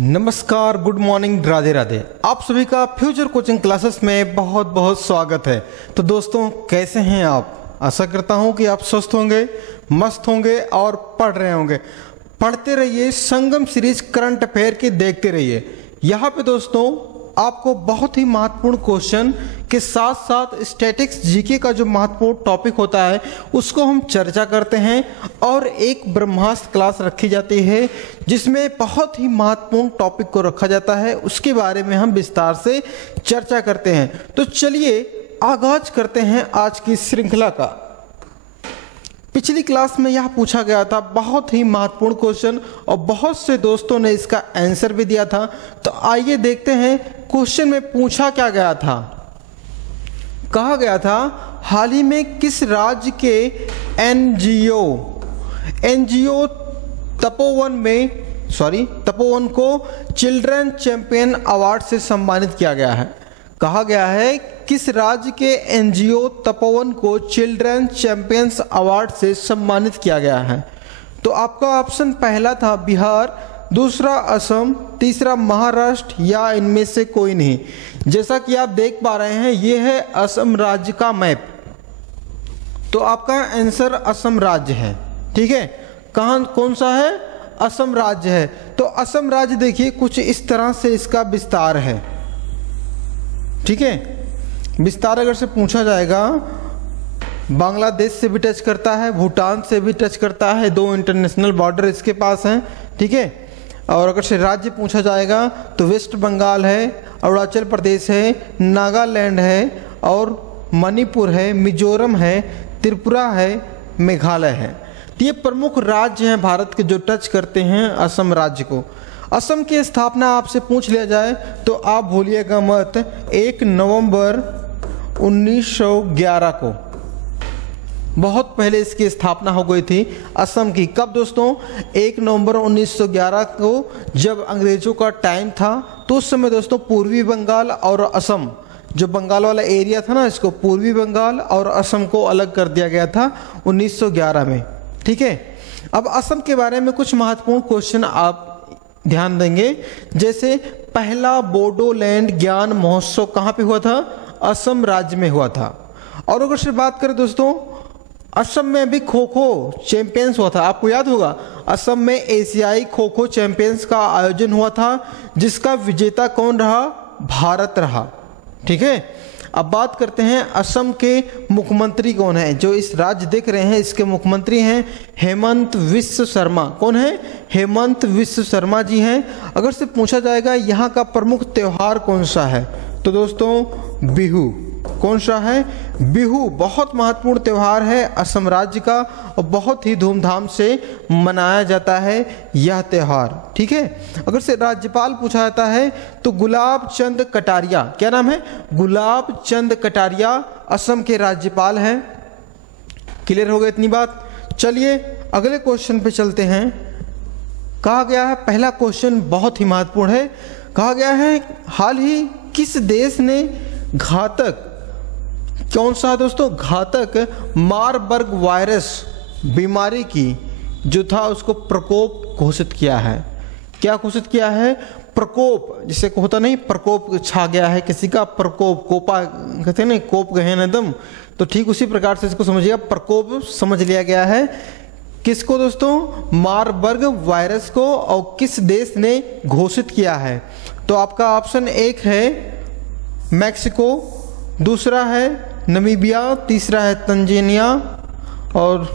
नमस्कार, good morning, Radhe Radhe. आप सभी का फ्यूचर कोचिंग क्लासेस में बहुत बहुत स्वागत है। तो दोस्तों, कैसे हैं आप? आशा करता हूं कि आप स्वस्थ होंगे, मस्त होंगे और पढ़ रहे होंगे। पढ़ते रहिए, संगम सीरीज करंट अफेयर की देखते रहिए। यहाँ पे दोस्तों आपको बहुत ही महत्वपूर्ण क्वेश्चन के साथ साथ स्टैटिक्स जीके का जो महत्वपूर्ण टॉपिक होता है उसको हम चर्चा करते हैं और एक ब्रह्मास्त्र क्लास रखी जाती है जिसमें बहुत ही महत्वपूर्ण टॉपिक को रखा जाता है, उसके बारे में हम विस्तार से चर्चा करते हैं। तो चलिए आगाज करते हैं आज की श्रृंखला का। पिछली क्लास में यह पूछा गया था, बहुत ही महत्वपूर्ण क्वेश्चन, और बहुत से दोस्तों ने इसका आंसर भी दिया था। तो आइए देखते हैं क्वेश्चन में पूछा क्या गया था। कहा गया था, हाल ही में किस राज्य के एनजीओ तपोवन को चिल्ड्रन चैंपियन अवार्ड से सम्मानित किया गया है। कहा गया है किस राज्य के एनजीओ तपोवन को चिल्ड्रन चैंपियंस अवार्ड से सम्मानित किया गया है। तो आपका ऑप्शन पहला था बिहार, दूसरा असम, तीसरा महाराष्ट्र या इनमें से कोई नहीं। जैसा कि आप देख पा रहे हैं, ये है असम राज्य का मैप। तो आपका आंसर असम राज्य है। ठीक है, कौन सा है? असम राज्य है। तो असम राज्य देखिए कुछ इस तरह से इसका विस्तार है। ठीक है, विस्तार अगर से पूछा जाएगा, बांग्लादेश से भी टच करता है, भूटान से भी टच करता है, 2 इंटरनेशनल बॉर्डर इसके पास हैं। ठीक है, और अगर से राज्य पूछा जाएगा तो वेस्ट बंगाल है, अरुणाचल प्रदेश है, नागालैंड है और मणिपुर है, मिजोरम है, त्रिपुरा है, मेघालय है। तो ये प्रमुख राज्य हैं भारत के जो टच करते हैं असम राज्य को। असम की स्थापना आपसे पूछ लिया जाए तो आप भूलिएगा मत, 1 नवंबर 1911 को, बहुत पहले इसकी स्थापना हो गई थी असम की। कब दोस्तों? 1 नवंबर 1911 को, जब अंग्रेजों का टाइम था। तो उस समय दोस्तों पूर्वी बंगाल और असम, जो बंगाल वाला एरिया था ना, इसको पूर्वी बंगाल और असम को अलग कर दिया गया था 1911 में। ठीक है, अब असम के बारे में कुछ महत्वपूर्ण क्वेश्चन आप ध्यान देंगे। जैसे पहला बोडोलैंड ज्ञान महोत्सव कहाँ पे हुआ था? असम राज्य में हुआ था। और अगर से बात करें दोस्तों, असम में भी खो खो चैंपियंस हुआ था। आपको याद होगा, असम में एशियाई खो खो चैंपियंस का आयोजन हुआ था, जिसका विजेता कौन रहा? भारत रहा। ठीक है, अब बात करते हैं असम के मुख्यमंत्री कौन है। जो इस राज्य देख रहे हैं इसके मुख्यमंत्री हैं हेमंत बिस्वा शर्मा। कौन है? हेमंत बिस्वा शर्मा जी हैं। अगर से पूछा जाएगा यहाँ का प्रमुख त्योहार कौन सा है, तो दोस्तों बिहू। कौन सा है? बिहू बहुत महत्वपूर्ण त्योहार है असम राज्य का और बहुत ही धूमधाम से मनाया जाता है यह त्योहार। ठीक है, अगर से राज्यपाल पूछा जाता है तो गुलाब चंद कटारिया। क्या नाम है? गुलाब चंद कटारिया असम के राज्यपाल हैं। क्लियर हो गई इतनी बात? चलिए अगले क्वेश्चन पे चलते हैं। कहा गया है, पहला क्वेश्चन बहुत ही महत्वपूर्ण है। कहा गया है, हाल ही किस देश ने घातक, कौन सा है दोस्तों? घातक मारबर्ग वायरस बीमारी की जो था उसको प्रकोप घोषित किया है। क्या घोषित किया है? प्रकोप। जिसे होता नहीं, प्रकोप छा गया है किसी का, प्रकोप, कोपा कहते हैं ना, कोप गए हैं एकदम। तो ठीक उसी प्रकार से इसको समझिएगा, प्रकोप समझ लिया गया है। किसको दोस्तों? मारबर्ग वायरस को। और किस देश ने घोषित किया है? तो आपका ऑप्शन 1 है मैक्सिको, दूसरा है नमीबिया, तीसरा है तंजानिया और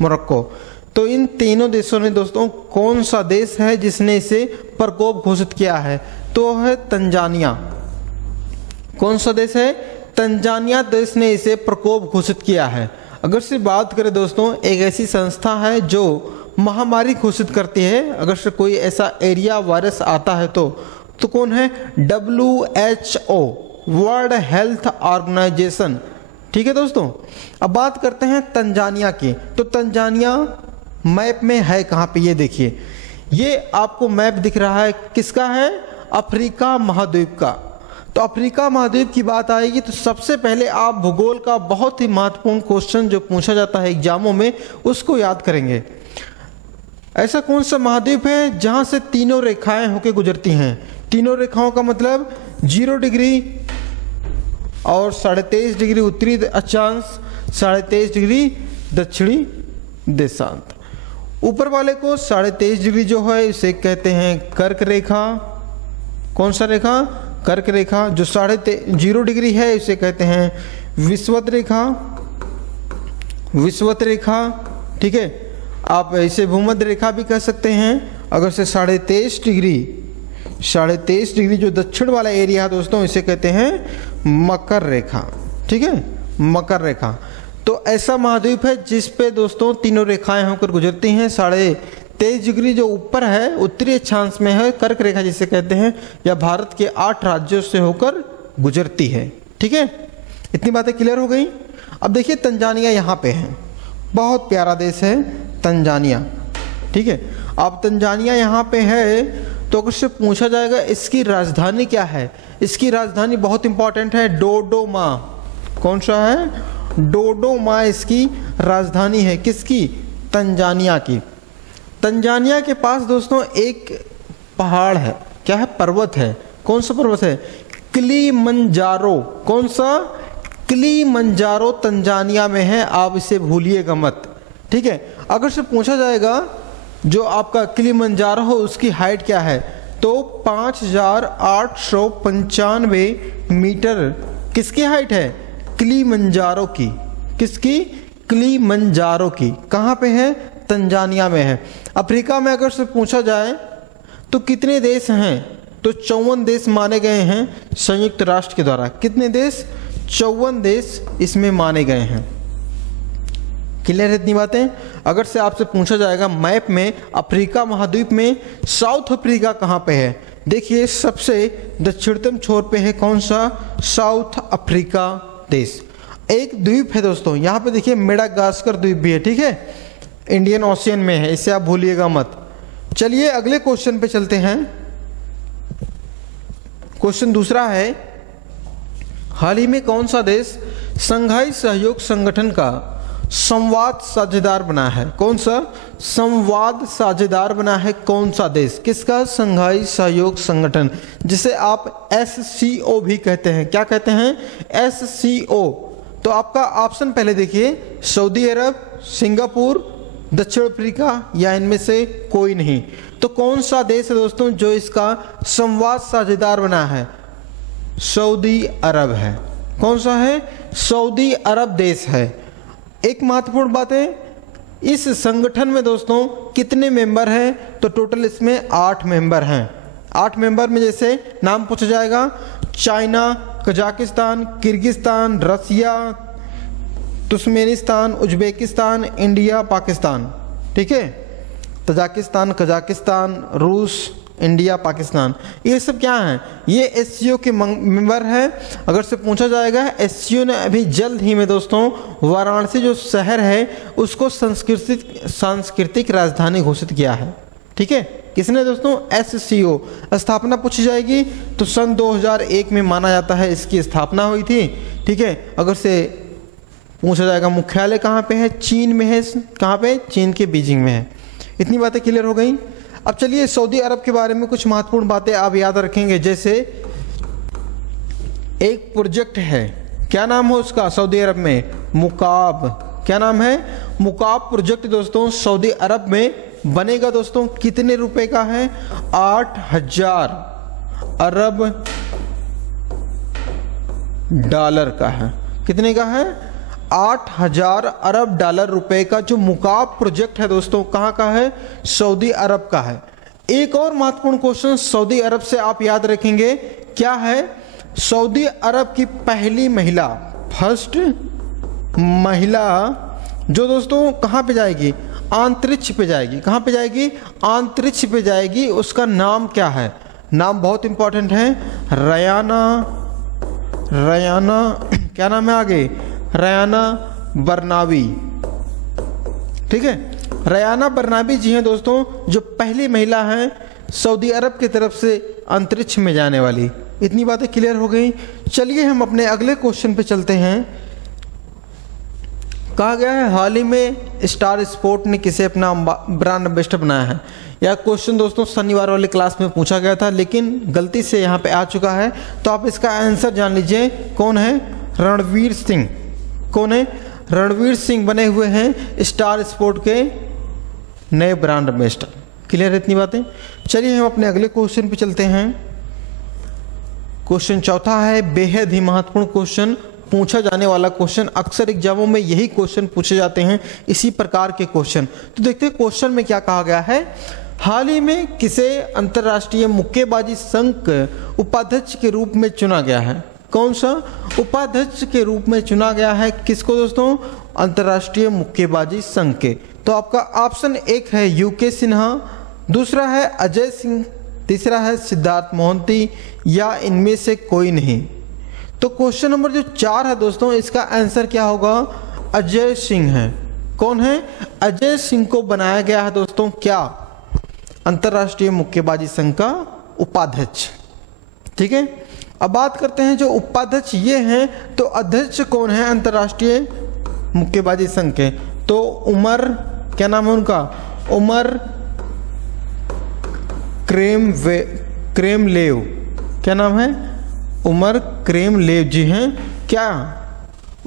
मोरक्को। तो इन तीनों देशों ने दोस्तों, कौन सा देश है जिसने इसे प्रकोप घोषित किया है? तो है तंजानिया। कौन सा देश है? तंजानिया देश ने इसे प्रकोप घोषित किया है। अगर से बात करें दोस्तों, एक ऐसी संस्था है जो महामारी घोषित करती है अगर से कोई ऐसा एरिया वायरस आता है तो कौन है? WHO, World Health Organization. ठीक है दोस्तों, अब बात करते हैं तंजानिया की। तो तंजानिया मैप में है कहाँ पे? ये देखिए, ये आपको मैप दिख रहा है, किसका है? अफ्रीका महाद्वीप का। तो अफ्रीका महाद्वीप की बात आएगी तो सबसे पहले आप भूगोल का बहुत ही महत्वपूर्ण क्वेश्चन जो पूछा जाता है एग्जामों में, उसको याद करेंगे। ऐसा कौन सा महाद्वीप है जहां से तीनों रेखाएं होकर गुजरती हैं? तीनों रेखाओं का मतलब 0 डिग्री और 23.5 डिग्री उत्तरी अक्षांश, 23.5 डिग्री दक्षिणी देशांत। ऊपर वाले को 23.5 डिग्री जो है इसे कहते हैं कर्क रेखा। कौन सा रेखा? कर्क रेखा। जो 0 डिग्री है इसे कहते हैं विषुवत रेखा। विषुवत रेखा, ठीक है। आप इसे भूमध्य रेखा भी कह सकते हैं। अगर से 23.5 डिग्री जो दक्षिण वाला एरिया है दोस्तों, इसे कहते हैं मकर रेखा, ठीक है, मकर रेखा। तो ऐसा महाद्वीप है जिस पे दोस्तों तीनों रेखाएं होकर गुजरती हैं। 23.5 डिग्री जो ऊपर है उत्तरी अक्षांश में है, कर्क रेखा जिसे कहते हैं, यह भारत के 8 राज्यों से होकर गुजरती है, ठीक है। इतनी बातें क्लियर हो गई। अब देखिए तंजानिया यहाँ पे है, बहुत प्यारा देश है तंजानिया, ठीक है। अब तंजानिया यहाँ पे है तो अगर से पूछा जाएगा इसकी राजधानी क्या है, इसकी राजधानी बहुत इंपॉर्टेंट है, डोडोमा। कौन सा है? डोडोमा इसकी राजधानी है। किसकी? तंजानिया की। तंजानिया के पास दोस्तों एक पहाड़ है, क्या है? पर्वत है। कौन सा पर्वत है? किलिमंजारो। कौन सा? किलिमंजारो तंजानिया में है, आप इसे भूलिएगा मत, ठीक है। अगर से पूछा जाएगा जो आपका किलिमंजारो हो उसकी हाइट क्या है, तो 5895 मीटर किसकी हाइट है? किलिमंजारो की। किसकी? किलिमंजारो की। कहाँ पे है? तंजानिया में है। अफ्रीका में अगर से पूछा जाए तो कितने देश हैं, तो 54 देश माने गए हैं संयुक्त राष्ट्र के द्वारा। कितने देश? 54 देश इसमें माने गए हैं। क्लियर है इतनी बातें। अगर से आपसे पूछा जाएगा मैप में अफ्रीका महाद्वीप में साउथ अफ्रीका कहाँ पे है, देखिए सबसे दक्षिणतम छोर पे है। कौन सा? साउथ अफ्रीका देश। एक द्वीप है दोस्तों यहाँ पे, देखिए मेडागास्कर द्वीप भी है, ठीक है, इंडियन ओशियन में है, इसे आप भूलिएगा मत। चलिए अगले क्वेश्चन पे चलते हैं। क्वेश्चन दूसरा है, हाल ही में कौन सा देश शंघाई सहयोग संगठन का संवाद साझेदार बना है? कौन सा? संवाद साझेदार बना है कौन सा देश? किसका? शंघाई सहयोग संगठन, जिसे आप SCO भी कहते हैं। क्या कहते हैं? SCO। तो आपका ऑप्शन पहले देखिए, सऊदी अरब, सिंगापुर, दक्षिण अफ्रीका या इनमें से कोई नहीं। तो कौन सा देश है दोस्तों जो इसका संवाद साझेदार बना है? सऊदी अरब है। कौन सा है? सऊदी अरब देश है। एक महत्वपूर्ण बात है, इस संगठन में दोस्तों कितने मेंबर हैं, तो टोटल इसमें 8 मेंबर हैं। 8 मेंबर में जैसे नाम पूछा जाएगा, चाइना, कजाकिस्तान, किर्गिस्तान, रसिया, तुर्कमेनिस्तान, उज्बेकिस्तान, इंडिया, पाकिस्तान, ठीक है। तजाकिस्तान, कजाकिस्तान, रूस, इंडिया, पाकिस्तान, ये सब क्या हैं? ये SCO के मेंबर हैं। अगर से पूछा जाएगा, SCO ने अभी जल्द ही में दोस्तों वाराणसी जो शहर है उसको सांस्कृतिक राजधानी घोषित किया है, ठीक है। किसने दोस्तों? SCO। स्थापना पूछी जाएगी तो सन 2001 में माना जाता है इसकी स्थापना हुई थी, ठीक है। अगर से पूछा जाएगा मुख्यालय कहाँ पे है, चीन में है। कहाँ पे? चीन के बीजिंग में है। इतनी बातें क्लियर हो गई। अब चलिए सऊदी अरब के बारे में कुछ महत्वपूर्ण बातें आप याद रखेंगे। जैसे एक प्रोजेक्ट है, क्या नाम है उसका सऊदी अरब में? मुकाब। क्या नाम है? मुकाब प्रोजेक्ट दोस्तों सऊदी अरब में बनेगा दोस्तों। कितने रुपए का है? 8000 अरब डॉलर का है। कितने का है? 8000 अरब डॉलर रुपए का जो मुकाब प्रोजेक्ट है दोस्तों, कहाँ का है? सऊदी अरब का है। एक और महत्वपूर्ण क्वेश्चन सऊदी अरब से आप याद रखेंगे, क्या है? सऊदी अरब की पहली महिला, फर्स्ट महिला जो दोस्तों कहाँ पे जाएगी? अंतरिक्ष पे जाएगी। कहाँ पे जाएगी? अंतरिक्ष पे जाएगी। उसका नाम क्या है? नाम बहुत इंपॉर्टेंट है, रयाना। क्या नाम है आगे? रयाना बरनावी, ठीक है। रयाना बरनावी जी हैं दोस्तों जो पहली महिला हैं सऊदी अरब की तरफ से अंतरिक्ष में जाने वाली। इतनी बातें क्लियर हो गई। चलिए हम अपने अगले क्वेश्चन पे चलते हैं। कहा गया है हाल ही में स्टार स्पोर्ट ने किसे अपना ब्रांड एम्बेसडर बनाया है। यह क्वेश्चन दोस्तों शनिवार वाली क्लास में पूछा गया था, लेकिन गलती से यहाँ पे आ चुका है, तो आप इसका आंसर जान लीजिए। कौन है? रणवीर सिंह। कौन है? रणवीर सिंह बने हुए हैं स्टार स्पोर्ट के नए ब्रांड एम्बेसडर। क्लियर है इतनी बातें? चलिए हम अपने अगले क्वेश्चन पे चलते हैं। क्वेश्चन चौथा है, बेहद ही महत्वपूर्ण क्वेश्चन, पूछा जाने वाला क्वेश्चन। अक्सर एग्जामों में यही क्वेश्चन पूछे जाते हैं, इसी प्रकार के क्वेश्चन। तो देखते हैं क्वेश्चन में क्या कहा गया है। हाल ही में किसे अंतर्राष्ट्रीय मुक्केबाजी संघ उपाध्यक्ष के रूप में चुना गया है? कौन सा उपाध्यक्ष के रूप में चुना गया है? किसको दोस्तों? अंतर्राष्ट्रीय मुक्केबाजी संघ के। तो आपका ऑप्शन एक है यूके सिन्हा, दूसरा है अजय सिंह, तीसरा है सिद्धार्थ मोहंती, या इनमें से कोई नहीं। तो क्वेश्चन नंबर जो 4 है दोस्तों, इसका आंसर क्या होगा? अजय सिंह है। कौन है? अजय सिंह को बनाया गया है दोस्तों क्या? अंतर्राष्ट्रीय मुक्केबाजी संघ का उपाध्यक्ष। ठीक है, अब बात करते हैं जो उपाध्यक्ष ये हैं, तो अध्यक्ष कौन है अंतर्राष्ट्रीय मुक्केबाजी संघ के? तो उमर, क्या नाम है उनका? Umar Kremlev. क्या नाम है? उमर क्रेमलेव जी हैं क्या?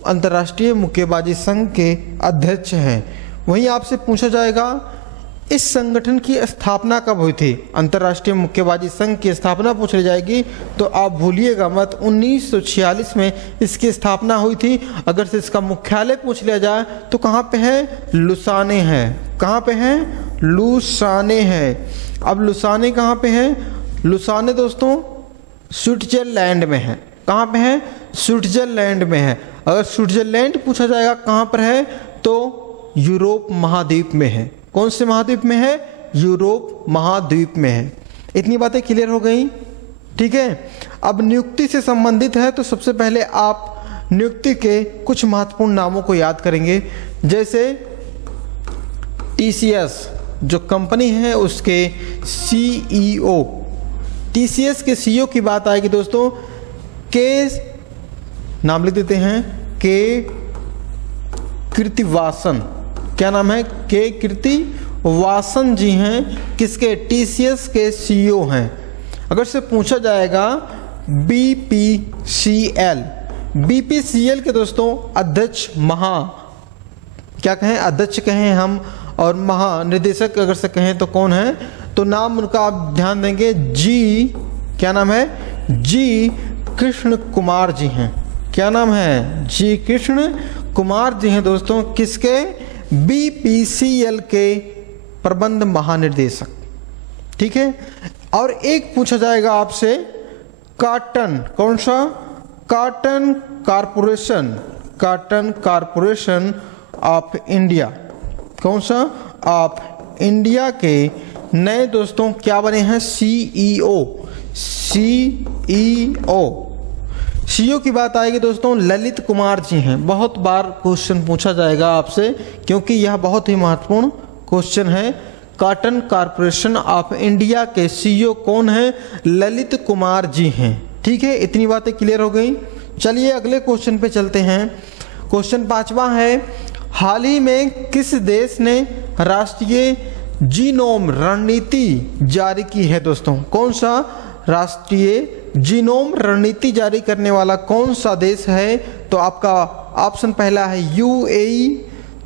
अंतर्राष्ट्रीय मुक्केबाजी संघ के अध्यक्ष हैं। वहीं आपसे पूछा जाएगा इस संगठन की स्थापना कब हुई थी? अंतर्राष्ट्रीय मुक्केबाजी संघ की स्थापना पूछ ली जाएगी, तो आप भूलिएगा मत, 1946 में इसकी स्थापना हुई थी। अगर से इसका मुख्यालय पूछ लिया जाए तो कहाँ पे है? लुसाने है। कहाँ पे है? लुसाने है। अब लुसाने कहाँ पे है? लुसाने दोस्तों स्विट्जरलैंड में है। कहाँ पे है? स्विट्जरलैंड में है। अगर स्विट्जरलैंड पूछा जाएगा कहाँ पर है, तो यूरोप महाद्वीप में है। कौन से महाद्वीप में है? यूरोप महाद्वीप में है। इतनी बातें क्लियर हो गई? ठीक है, अब नियुक्ति से संबंधित है, तो सबसे पहले आप नियुक्ति के कुछ महत्वपूर्ण नामों को याद करेंगे। जैसे TCS जो कंपनी है उसके CEO, TCS के CEO की बात आएगी दोस्तों, के नाम लिख देते हैं, के कृतिवासन। क्या नाम है? के कृतिवासन जी हैं। किसके? TCS के CEO हैं। अगर से पूछा जाएगा BPCL, BPCL के दोस्तों अध्यक्ष क्या कहें? अध्यक्ष कहें हम, और महानिदेशक अगर से कहें तो कौन है? तो नाम उनका आप ध्यान देंगे, क्या नाम है? जी कृष्ण कुमार जी हैं। क्या नाम है? जी कृष्ण कुमार जी हैं दोस्तों। किसके? BPCL के प्रबंध महानिदेशक। ठीक है, और एक पूछा जाएगा आपसे कॉटन, कौन सा? Cotton corporation of India. कौन सा? ऑफ इंडिया के नए दोस्तों क्या बने हैं? CEO की बात आएगी दोस्तों, ललित कुमार जी हैं। बहुत बार क्वेश्चन पूछा जाएगा आपसे, क्योंकि यह बहुत ही महत्वपूर्ण क्वेश्चन है। कॉटन कारपोरेशन ऑफ इंडिया के CEO कौन है? ललित कुमार जी हैं। ठीक है, इतनी बातें क्लियर हो गई। चलिए अगले क्वेश्चन पे चलते हैं। क्वेश्चन 5वां है, हाल ही में किस देश ने राष्ट्रीय जीनोम रणनीति जारी की है दोस्तों? कौन सा राष्ट्रीय जीनोम रणनीति जारी करने वाला कौन सा देश है? तो आपका ऑप्शन पहला है UAE,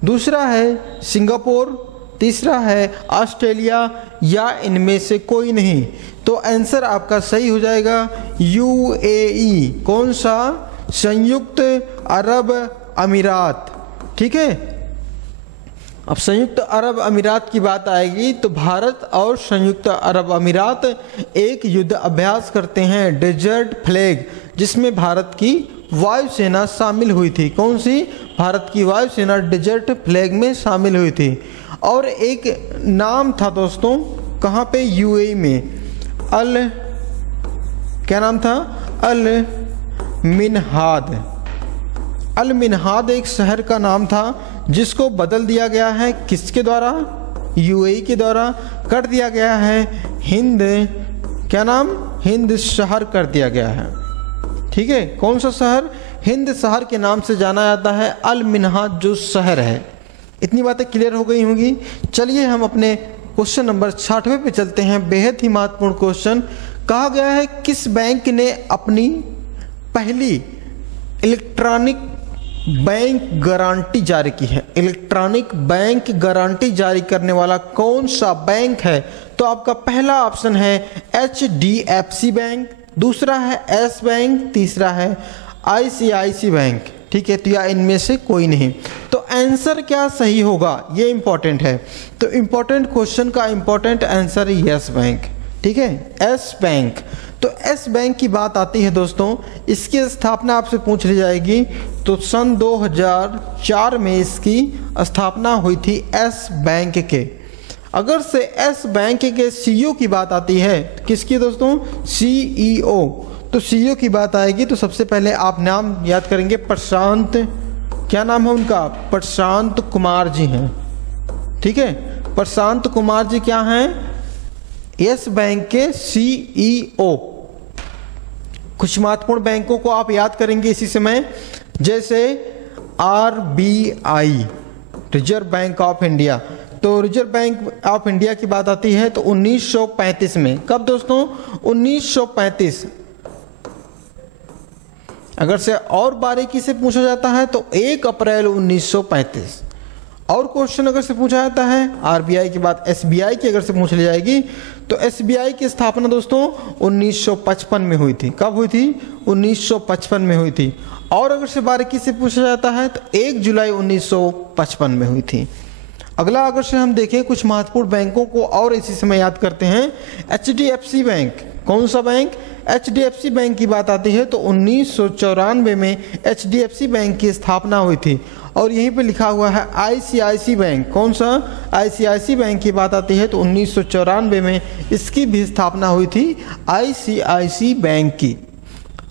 दूसरा है सिंगापुर, तीसरा है ऑस्ट्रेलिया, या इनमें से कोई नहीं। तो आंसर आपका सही हो जाएगा UAE। कौन सा? संयुक्त अरब अमीरात। ठीक है, अब संयुक्त अरब अमीरात की बात आएगी तो भारत और संयुक्त अरब अमीरात एक युद्ध अभ्यास करते हैं, डेजर्ट फ्लैग, जिसमें भारत की वायुसेना शामिल हुई थी। कौन सी? भारत की वायुसेना डेजर्ट फ्लैग में शामिल हुई थी। और एक नाम था दोस्तों, कहाँ पे? UAE में। क्या नाम था? अल मिनहाद एक शहर का नाम था, जिसको बदल दिया गया है किसके द्वारा? UAE के द्वारा कर दिया गया है हिंद। क्या नाम? हिंद शहर कर दिया गया है। ठीक है, कौन सा शहर? हिंद शहर के नाम से जाना जाता है अल मिन्हाज जो शहर है। इतनी बातें क्लियर हो गई होंगी। चलिए हम अपने क्वेश्चन नंबर 66 पे चलते हैं। बेहद ही महत्वपूर्ण क्वेश्चन। कहा गया है किस बैंक ने अपनी पहली इलेक्ट्रॉनिक बैंक गारंटी जारी की है। इलेक्ट्रॉनिक बैंक गारंटी जारी करने वाला कौन सा बैंक है? तो आपका पहला ऑप्शन है HDFC बैंक, दूसरा है एस बैंक, तीसरा है ICICI बैंक। ठीक है, तो या इनमें से कोई नहीं। तो आंसर क्या सही होगा ये इंपॉर्टेंट है। तो इंपॉर्टेंट क्वेश्चन का इंपॉर्टेंट आंसर है यस बैंक। ठीक है, एस बैंक। तो एस बैंक की बात आती है दोस्तों, इसकी स्थापना आपसे पूछ ली जाएगी। तो सन 2004 में इसकी स्थापना हुई थी एस बैंक के। अगर से एस बैंक के CEO की बात आती है, किसकी दोस्तों? CEO। तो CEO की बात आएगी तो सबसे पहले आप नाम याद करेंगे प्रशांत, क्या नाम है उनका? प्रशांत कुमार जी हैं। ठीक है, प्रशांत कुमार जी क्या हैं? यस बैंक के CEO। कुछ महत्वपूर्ण बैंकों को आप याद करेंगे इसी समय, जैसे RBI, reserve bank of India. तो रिजर्व बैंक ऑफ इंडिया की बात आती है तो 1935 में। कब दोस्तों? 1935। अगर से और बारीकी से पूछा जाता है तो 1 अप्रैल 1935। और क्वेश्चन अगर से पूछा जाता है RBI की बात, SBI की अगर से पूछ ली जाएगी तो SBI की स्थापना दोस्तों 1955 में हुई थी। कब हुई थी? 1955 में हुई थी। और अगर से बारीकी से पूछा जाता है तो 1 जुलाई 1955 में हुई थी। अगला अगर से हम देखें कुछ महत्वपूर्ण बैंकों को और इसी समय याद करते हैं। HDFC bank. कौन सा बैंक? HDFC बैंक की बात आती है तो 1994 में HDFC बैंक की स्थापना हुई थी। और यहीं पे लिखा हुआ है ICICI बैंक। कौन सा? ICICI बैंक की बात आती है तो 1994 में इसकी भी स्थापना हुई थी ICICI बैंक की।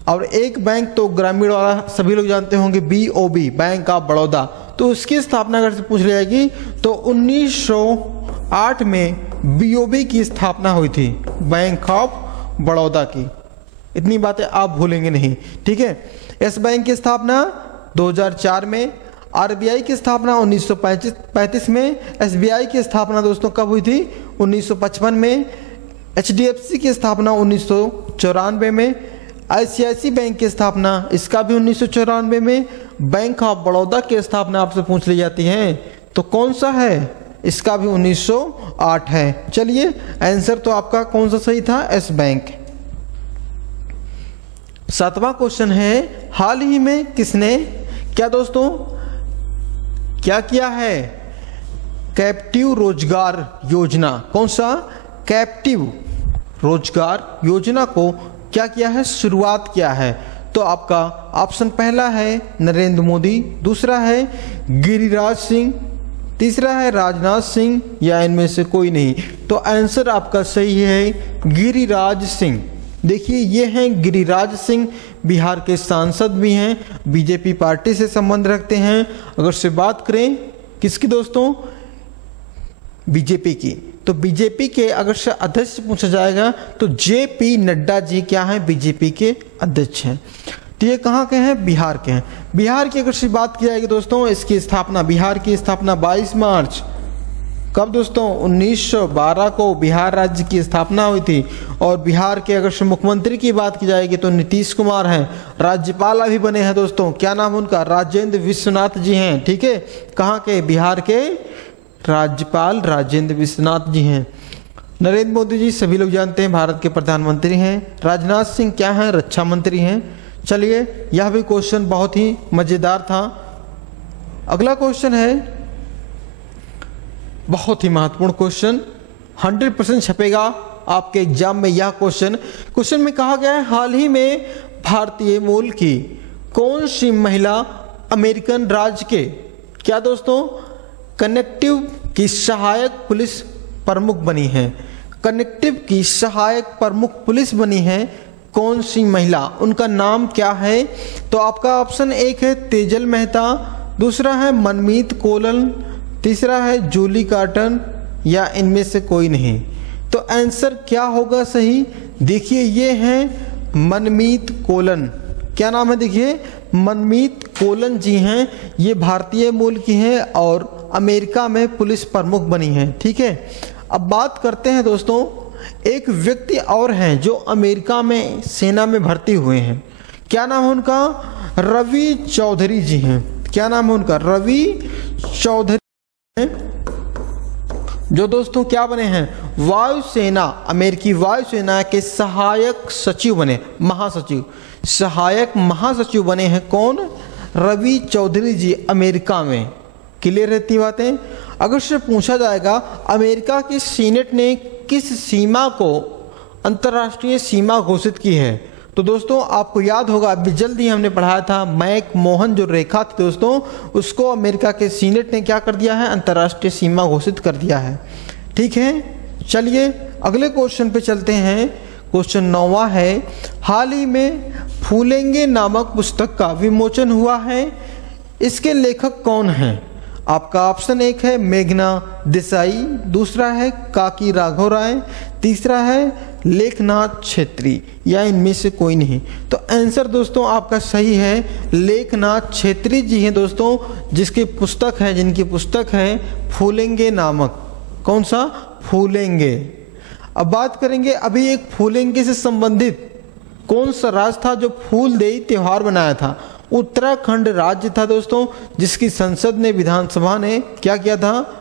और एक बैंक तो ग्रामीण वाला सभी लोग जानते होंगे, BOB, बैंक ऑफ बड़ौदा। तो उसकी स्थापना अगर से पूछ ली जाएगी तो 1908 में BOB की स्थापना हुई थी, बैंक ऑफ बड़ौदा की। इतनी बातें आप भूलेंगे नहीं। ठीक है, एस बैंक की स्थापना 2004 में, RBI की स्थापना 1935 में, SBI की स्थापना दोस्तों कब हुई थी? 1955 में, HDFC की स्थापना 1994 में, ICICI बैंक की स्थापना इसका भी 1994 में, बैंक ऑफ बड़ौदा की स्थापना आपसे पूछ ली जाती है तो कौन सा है? इसका भी 1908 है। चलिए आंसर तो आपका कौन सा सही था? S bank. 7वां क्वेश्चन है, हाल ही में किसने क्या दोस्तों क्या किया है? कैप्टिव रोजगार योजना। कौन सा? कैप्टिव रोजगार योजना को क्या किया है? शुरुआत किया है। तो आपका ऑप्शन पहला है नरेंद्र मोदी, दूसरा है गिरिराज सिंह, तीसरा है राजनाथ सिंह, या इनमें से कोई नहीं। तो आंसर आपका सही है गिरिराज सिंह। देखिए ये हैं गिरिराज सिंह, बिहार के सांसद भी हैं, बीजेपी पार्टी से संबंध रखते हैं। अगर से बात करें किसकी दोस्तों? बीजेपी की। तो बीजेपी के अगर से अध्यक्ष पूछा जाएगा तो JP नड्डा जी क्या हैं? बीजेपी के अध्यक्ष हैं। तो ये कहाँ के हैं? बिहार के हैं। बिहार की अगर से बात की जाएगी दोस्तों, इसकी स्थापना, बिहार की स्थापना 22 मार्च कब दोस्तों? 1912 को बिहार राज्य की स्थापना हुई थी। और बिहार के अगर से मुख्यमंत्री की बात की जाएगी तो नीतीश कुमार हैं। राज्यपाल अभी बने हैं दोस्तों, क्या नाम उनका? राजेंद्र विश्वनाथ जी हैं। ठीक है, कहाँ के? बिहार के राज्यपाल राजेंद्र विश्वनाथ जी हैं। नरेंद्र मोदी जी सभी लोग जानते हैं भारत के प्रधानमंत्री हैं। राजनाथ सिंह क्या हैं? रक्षा मंत्री हैं। चलिए यह भी क्वेश्चन बहुत ही मजेदार था। अगला क्वेश्चन है बहुत ही महत्वपूर्ण क्वेश्चन, 100% छपेगा आपके एग्जाम में यह क्वेश्चन में कहा गया है हाल ही में भारतीय मूल की कौन सी महिला अमेरिकन राज्य के क्या दोस्तों कनेक्टिव की सहायक पुलिस प्रमुख बनी है? कनेक्टिव की सहायक प्रमुख पुलिस बनी है कौन सी महिला? उनका नाम क्या है? तो आपका ऑप्शन एक है तेजल मेहता, दूसरा है मनमीत कोलन, तीसरा है जूली कार्टन, या इनमें से कोई नहीं। तो आंसर क्या होगा सही? देखिए ये हैं मनमीत कोलन। क्या नाम है? देखिए मनमीत कोलन जी हैं, ये भारतीय मूल की हैं और अमेरिका में पुलिस प्रमुख बनी हैं। ठीक है, अब बात करते हैं दोस्तों, एक व्यक्ति और हैं जो अमेरिका में सेना में भर्ती हुए हैं। क्या नाम है उनका? रवि चौधरी जी हैं। क्या नाम है उनका? रवि चौधरी हैं, जो दोस्तों क्या बने हैं? वायुसेना, अमेरिकी वायुसेना के सहायक सचिव बने, महासचिव, सहायक महासचिव बने हैं। कौन? रवि चौधरी जी, अमेरिका में। क्लियर रहती बातें। अगर से पूछा जाएगा अमेरिका की सीनेट ने किस सीमा को अंतर्राष्ट्रीय सीमा घोषित की है, तो दोस्तों आपको याद होगा, अभी जल्दी हमने पढ़ाया था, मैक मोहन जो रेखा थी दोस्तों, उसको अमेरिका के सीनेट ने क्या कर दिया है? अंतर्राष्ट्रीय सीमा घोषित कर दिया है। ठीक है, चलिए अगले क्वेश्चन पे चलते हैं। क्वेश्चन 9वां है, हाल ही में फूलेंगे नामक पुस्तक का विमोचन हुआ है, इसके लेखक कौन हैं? आपका ऑप्शन 1 है मेघना देसाई, दूसरा है काकी राघव राय, तीसरा है लेखनाथ छेत्री, या इनमें से कोई नहीं। तो आंसर दोस्तों आपका सही है, लेखनाथ छेत्री जी हैं दोस्तों, जिनकी पुस्तक है फूलेंगे नामक। कौन सा? फूलेंगे। अब बात करेंगे, अभी एक फूलेंगे से संबंधित कौन सा राज्य था जो फूलदेई त्योहार बनाया था? उत्तराखंड राज्य था दोस्तों, जिसकी संसद ने, विधानसभा ने क्या किया था?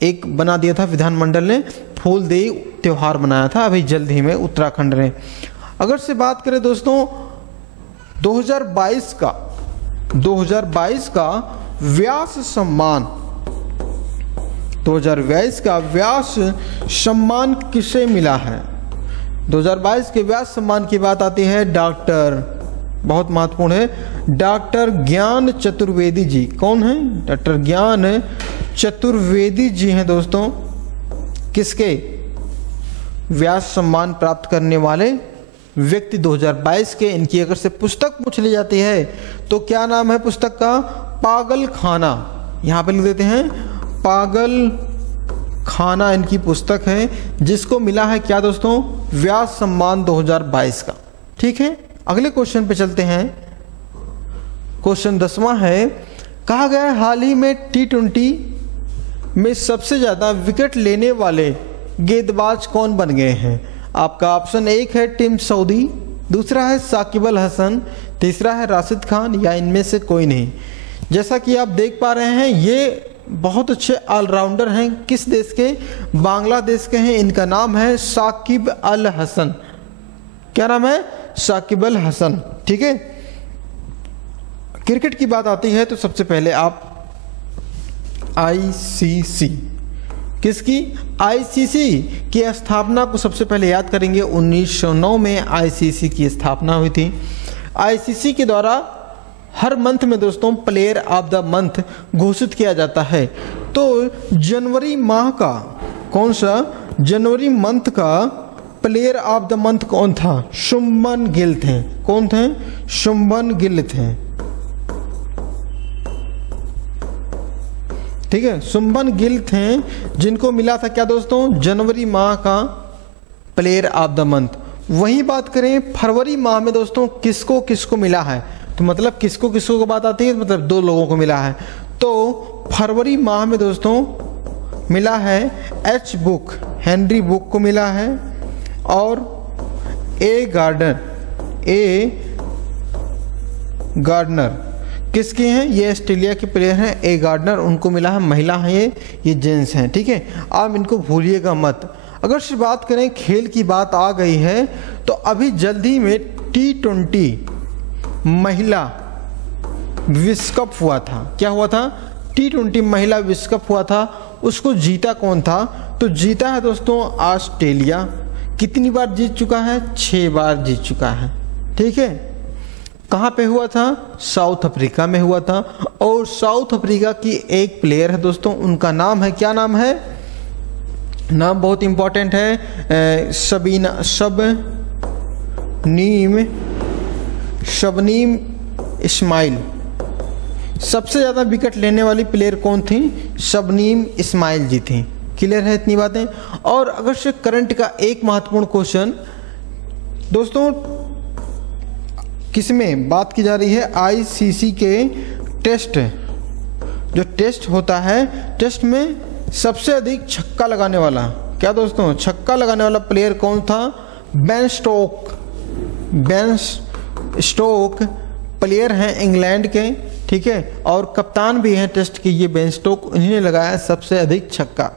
एक बना दिया था, विधानमंडल ने फूलदेई त्योहार बनाया था अभी जल्द ही में उत्तराखंड ने। अगर से बात करें दोस्तों 2022 का व्यास सम्मान, 2022 का व्यास सम्मान किसे मिला है? 2022 के व्यास सम्मान की बात आती है डॉक्टर, बहुत महत्वपूर्ण है, डॉक्टर ज्ञान चतुर्वेदी जी। कौन है? डॉक्टर ज्ञान चतुर्वेदी जी हैं दोस्तों, किसके? व्यास सम्मान प्राप्त करने वाले व्यक्ति 2022 के। इनकी अगर से पुस्तक पूछ ली जाती है तो क्या नाम है पुस्तक का? पागल खाना, यहां पे लिख देते हैं पागल खाना इनकी पुस्तक है, जिसको मिला है क्या दोस्तों? व्यास सम्मान 2022 का। ठीक है, अगले क्वेश्चन पे चलते हैं। क्वेश्चन 10वां है, कहा गया है हाल ही में T20 में सबसे ज्यादा विकेट लेने वाले गेंदबाज कौन बन गए हैं? आपका ऑप्शन 1 है टिम सऊदी, दूसरा है साकिब अल हसन, तीसरा है राशिद खान, या इनमें से कोई नहीं। जैसा कि आप देख पा रहे हैं, ये बहुत अच्छे ऑलराउंडर हैं। किस देश के? बांग्लादेश के हैं। इनका नाम है साकिब अल हसन। क्या नाम है? साकिब अल हसन। ठीक है, क्रिकेट की बात आती है तो सबसे पहले आप ICC, किसकी? ICC की स्थापना को सबसे पहले याद करेंगे। 1909 में ICC की स्थापना हुई थी। ICC के द्वारा हर मंथ में दोस्तों प्लेयर ऑफ द मंथ घोषित किया जाता है। तो जनवरी माह का, कौन सा? जनवरी मंथ का प्लेयर ऑफ द मंथ कौन था? शुभमन गिल थे। कौन थे? शुभमन गिल थे। ठीक है, शुभमन गिल थे, जिनको मिला था क्या दोस्तों? जनवरी माह का प्लेयर ऑफ द मंथ। वही बात करें फरवरी माह में दोस्तों किसको किसको मिला है, तो मतलब किसको किसको को बात आती है, मतलब 2 लोगों को मिला है। तो फरवरी माह में दोस्तों मिला है H बुक, हेनरी बुक को मिला है, और ए गार्डनर किसके हैं? ये ऑस्ट्रेलिया के प्लेयर हैं, ए गार्डनर, उनको मिला है। महिला है ये जेंट्स हैं। ठीक है, आप इनको भूलिएगा मत। अगर से बात करें खेल की बात आ गई है तो अभी जल्दी में T20 महिला विश्व कप हुआ था। क्या हुआ था? T20 महिला विश्व कप हुआ था। उसको जीता कौन था? तो जीता है दोस्तों ऑस्ट्रेलिया। कितनी बार जीत चुका है? 6 बार जीत चुका है। ठीक है, कहाँ पे हुआ था? साउथ अफ्रीका में हुआ था। और साउथ अफ्रीका की एक प्लेयर है दोस्तों, उनका नाम है, क्या नाम है? नाम बहुत इंपॉर्टेंट है, शबनीम इस्माइल। सबसे ज़्यादा विकेट लेने वाली प्लेयर कौन थी? शबनीम इस्माइल जी थी। क्लियर है इतनी बातें। और अगर से करंट का एक महत्वपूर्ण क्वेश्चन दोस्तों, किसमें बात की जा रही है? आईसीसी के टेस्ट, जो टेस्ट होता है, टेस्ट में सबसे अधिक छक्का लगाने वाला, क्या दोस्तों, छक्का लगाने वाला प्लेयर कौन था? Ben Stoke. Ben Stoke player हैं इंग्लैंड के, ठीक है, और कप्तान भी हैं टेस्ट के ये बेन स्टोक, इन्होंने लगाया सबसे अधिक छक्का।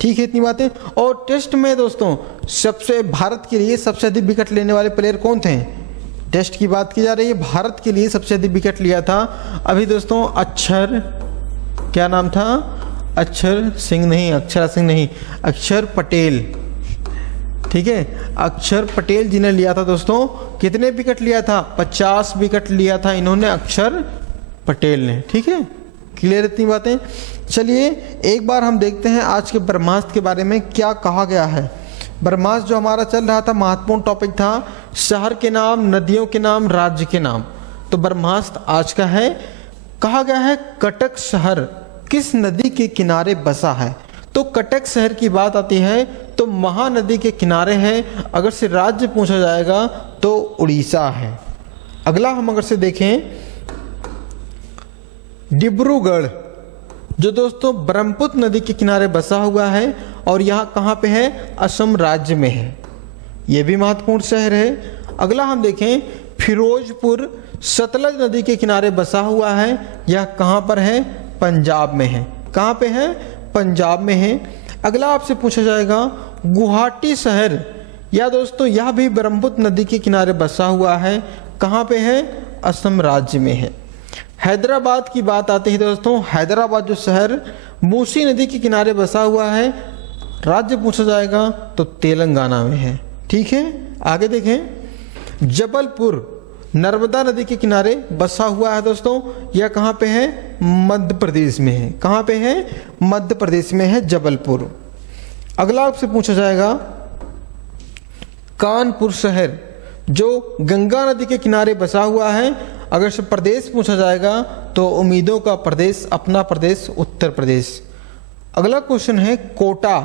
ठीक है, इतनी बातें। और टेस्ट में दोस्तों सबसे भारत के लिए सबसे अधिक विकेट लेने वाले प्लेयर कौन थे? टेस्ट की बात की जा रही है, भारत के लिए सबसे अधिक विकेट लिया था अभी दोस्तों अक्षर, क्या नाम था? अक्षर सिंह नहीं, अक्षरा सिंह नहीं, अक्षर पटेल, ठीक है, अक्षर पटेल जी ने लिया था दोस्तों। कितने विकेट लिया था? 50 विकेट लिया था इन्होंने, अक्षर पटेल ने। ठीक है, क्लियर इतनी बातें। चलिए एक बार हम देखते हैं आज के ब्रह्मास्त्र के बारे में क्या कहा गया है। ब्रह्मास्त्र जो हमारा चल रहा था, महत्वपूर्ण टॉपिक था, शहर के नाम, नदियों के नाम, राज्य के नाम। तो ब्रह्मास्त्र आज का है, कहा गया है कटक शहर किस नदी के किनारे बसा है? तो कटक शहर की बात आती है तो महानदी के किनारे है। अगर से राज्य पूछा जाएगा तो उड़ीसा है। अगला हम अगर से देखें, डिब्रूगढ़ जो दोस्तों ब्रह्मपुत्र नदी के किनारे बसा हुआ है और यहाँ कहाँ पे है? असम राज्य में है, ये भी महत्वपूर्ण शहर है। अगला हम देखें, फिरोजपुर सतलज नदी के किनारे बसा हुआ है, यह कहाँ पर है? पंजाब में है। कहाँ पे है? पंजाब में है। अगला आपसे पूछा जाएगा गुवाहाटी शहर, या दोस्तों यह भी ब्रह्मपुत्र नदी के किनारे बसा हुआ है, कहाँ पे है? असम राज्य में है। हैदराबाद की बात आती है दोस्तों, हैदराबाद जो शहर मूसी नदी के किनारे बसा हुआ है, राज्य पूछा जाएगा तो तेलंगाना में है। ठीक है, आगे देखें, जबलपुर नर्मदा नदी के किनारे बसा हुआ है दोस्तों, यह कहाँ पे है? मध्य प्रदेश में है। कहाँ पे है? मध्य प्रदेश में है जबलपुर। अगला आपसे पूछा जाएगा कानपुर शहर जो गंगा नदी के किनारे बसा हुआ है, अगर से प्रदेश पूछा जाएगा तो उम्मीदों का प्रदेश, अपना प्रदेश उत्तर प्रदेश। अगला क्वेश्चन है कोटा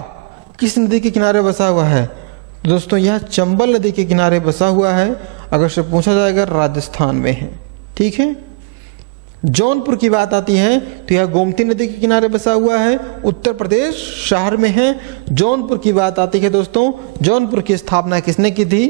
किस नदी के किनारे बसा हुआ है? तो दोस्तों यह चंबल नदी के किनारे बसा हुआ है, अगर से पूछा जाएगा राजस्थान में है। ठीक है, जौनपुर की बात आती है तो यह गोमती नदी के किनारे बसा हुआ है, उत्तर प्रदेश शहर में है। जौनपुर की बात आती है दोस्तों, जौनपुर की स्थापना किसने की थी?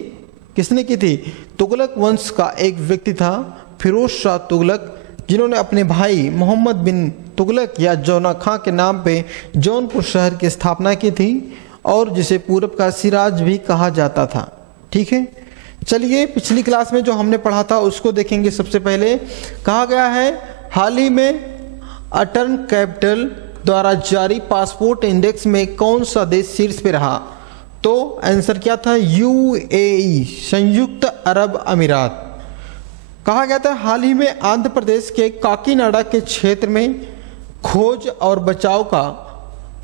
किसने की थी? तुगलक वंश का एक व्यक्ति था फिरोज शाह तुगलक, जिन्होंने अपने भाई मोहम्मद बिन तुगलक या जौना खां के नाम पे जौनपुर शहर की स्थापना की थी और जिसे पूरब का सिराज भी कहा जाता था। ठीक है, चलिए पिछली क्लास में जो हमने पढ़ा था उसको देखेंगे। सबसे पहले कहा गया है हाल ही में अटर्न कैपिटल द्वारा जारी पासपोर्ट इंडेक्स में कौन सा देश शीर्ष पे रहा? तो आंसर क्या था? यूएई, संयुक्त अरब अमीरात। कहा गया था हाल ही में आंध्र प्रदेश के काकीनाडा के क्षेत्र में खोज और बचाव का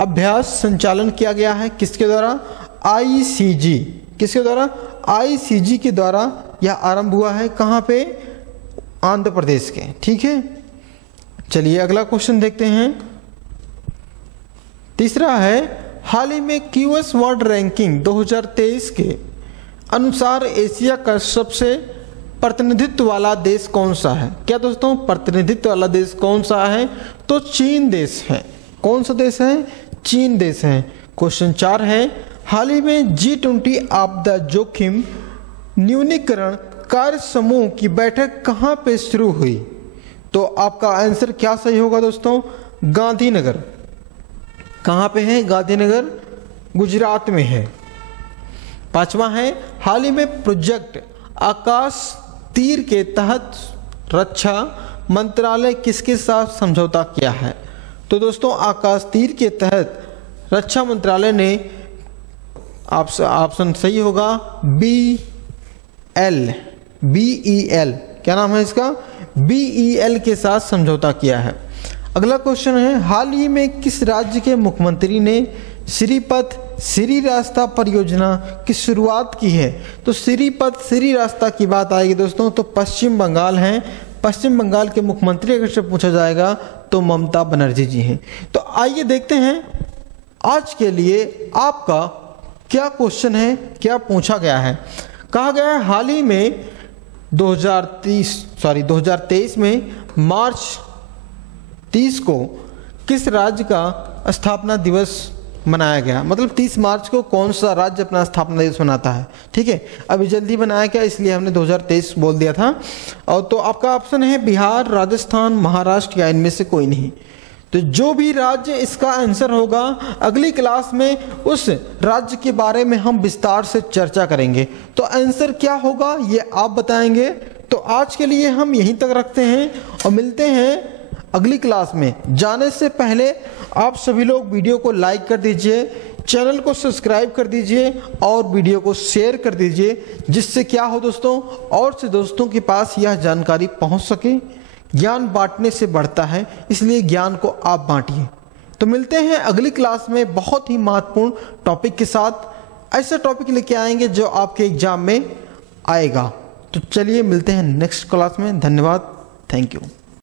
अभ्यास संचालन किया गया है, किसके द्वारा? आईसीजी। किसके द्वारा? आईसीजी के द्वारा यह आरंभ हुआ है, कहाँ पे? आंध्र प्रदेश के। ठीक है, चलिए अगला क्वेश्चन देखते हैं। तीसरा है हाल ही में क्यूएस वर्ल्ड रैंकिंग 2023 के अनुसार एशिया का सबसे प्रतिनिधित्व वाला देश कौन सा है? क्या दोस्तों प्रतिनिधित्व वाला देश कौन सा है? तो चीन देश है। कौन सा देश है? चीन देश है। क्वेश्चन 4 है हाल ही में G20 आपदा जोखिम न्यूनीकरण कार्य समूह की बैठक कहाँ पे शुरू हुई? तो आपका आंसर क्या सही होगा दोस्तों? गांधीनगर। कहाँ पे है? गांधीनगर गुजरात में है। 5वां है हाल ही में प्रोजेक्ट आकाश तीर के तहत रक्षा मंत्रालय किसके साथ समझौता किया है? तो दोस्तों आकाश तीर के तहत रक्षा मंत्रालय ने, ऑप्शन सही होगा BEL, क्या नाम है इसका? BEL के साथ समझौता किया है। अगला क्वेश्चन है हाल ही में किस राज्य के मुख्यमंत्री ने श्रीपथ श्री रास्ता परियोजना की शुरुआत की है? तो श्रीपथ श्री रास्ता की बात आएगी दोस्तों तो पश्चिम बंगाल है। पश्चिम बंगाल के मुख्यमंत्री अगर से पूछा जाएगा तो ममता बनर्जी जी हैं। तो आइए देखते हैं आज के लिए आपका क्या क्वेश्चन है, क्या पूछा गया है। कहा गया है हाल ही में 2023 में मार्च 30 को किस राज्य का स्थापना दिवस मनाया गया? मतलब 30 मार्च को कौन सा राज्य अपना स्थापना दिवस मनाता है? ठीक है, अभी जल्दी बनाया क्या, इसलिए हमने 2023 बोल दिया था। और तो आपका ऑप्शन है बिहार, राजस्थान, महाराष्ट्र या इनमें से कोई नहीं। तो जो भी राज्य इसका आंसर होगा, अगली क्लास में उस राज्य के बारे में हम विस्तार से चर्चा करेंगे। तो आंसर क्या होगा ये आप बताएंगे। तो आज के लिए हम यहीं तक रखते हैं और मिलते हैं अगली क्लास में। जाने से पहले आप सभी लोग वीडियो को लाइक कर दीजिए, चैनल को सब्सक्राइब कर दीजिए और वीडियो को शेयर कर दीजिए, जिससे क्या हो दोस्तों, और से दोस्तों के पास यह जानकारी पहुंच सके। ज्ञान बांटने से बढ़ता है, इसलिए ज्ञान को आप बांटिए। तो मिलते हैं अगली क्लास में बहुत ही महत्वपूर्ण टॉपिक के साथ। ऐसा टॉपिक लेके आएंगे जो आपके एग्जाम में आएगा। तो चलिए मिलते हैं नेक्स्ट क्लास में। धन्यवाद, थैंक यू।